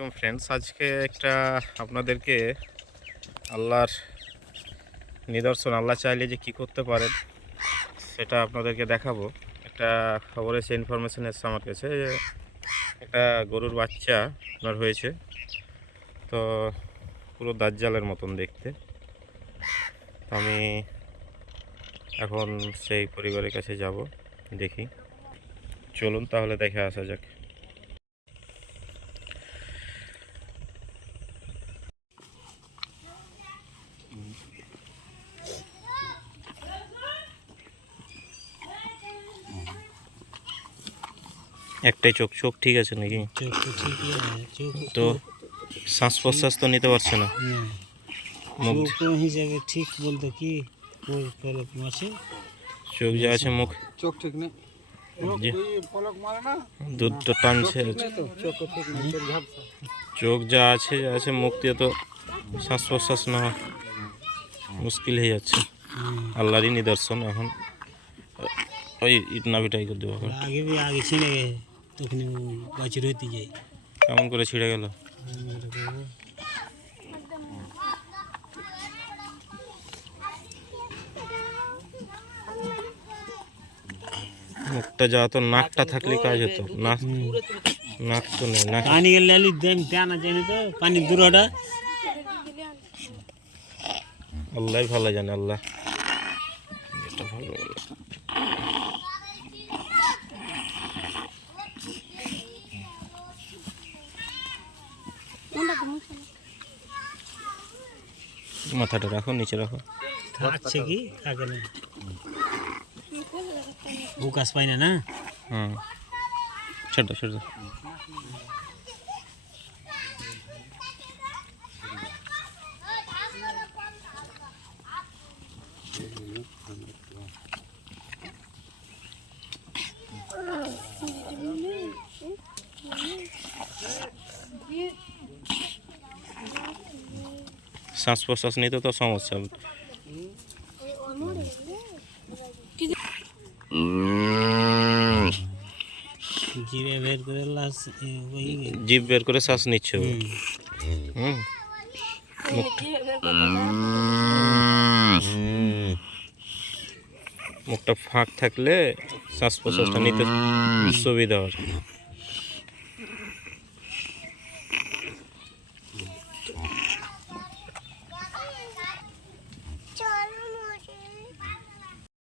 আসসালামাইকুম ফ্রেন্ডস আজকে একটা আপনাদেরকে আল্লাহর নিদর্শন, আল্লাহ চাইলে যে কি করতে পারেন, সেটা আপনাদেরকে দেখাবো। একটা খবর এসে ইনফরমেশান এসছে আমার কাছে যে একটা গরুর বাচ্চা আপনার হয়েছে, তো পুরো দাজ্জালের মতন দেখতে। আমি এখন সেই পরিবারের কাছে যাব, দেখি। চলুন তাহলে দেখে আসা যাক। একটাই চোখ চোখ ঠিক আছে নাকি? তো শ্বাস প্রশ্বাস তো নিতে পারছে না। না মুখ হিসাবে ঠিক বলতে কি? চোখ যা আছে মুখ। চোখ ঠিক নেই। দুধটা টানছে। চোখ যা আছে যা আছে মুখ দিয়ে তো শ্বাস প্রশ্বাস নেওয়া মুশকিল হয়ে যাচ্ছে। আল্লাহরই নিদর্শন এখন ওই ইট নাভিটাই করে দেবো। আগে আগে গেছে তখন বাছুর হইতে যাই। কেমন করে ছিঁড়ে গেল? মুখটা যাওয়া তো নাকটা থাকলে কাজ হতো। নাক নাক তো নেই নাক পানি গেলে আলি দেন টানা জানি তো পানি দূরটা আল্লাহ ভালো জানে আল্লাহ। এটা ভালো মাথাটা রাখো নিচে রাখো। থাকছে কি? থাকে না উকাস পাই না না? হুম। ছোট ছোট শ্বাস প্রশ্বাস নিতে তো সমস্যা। জিরে বের করে শ্বাস নিচ্ছে হুম। মুখটা ফাঁক থাকলে শ্বাস প্রশ্বাসটা নিতে সুবিধা হয়।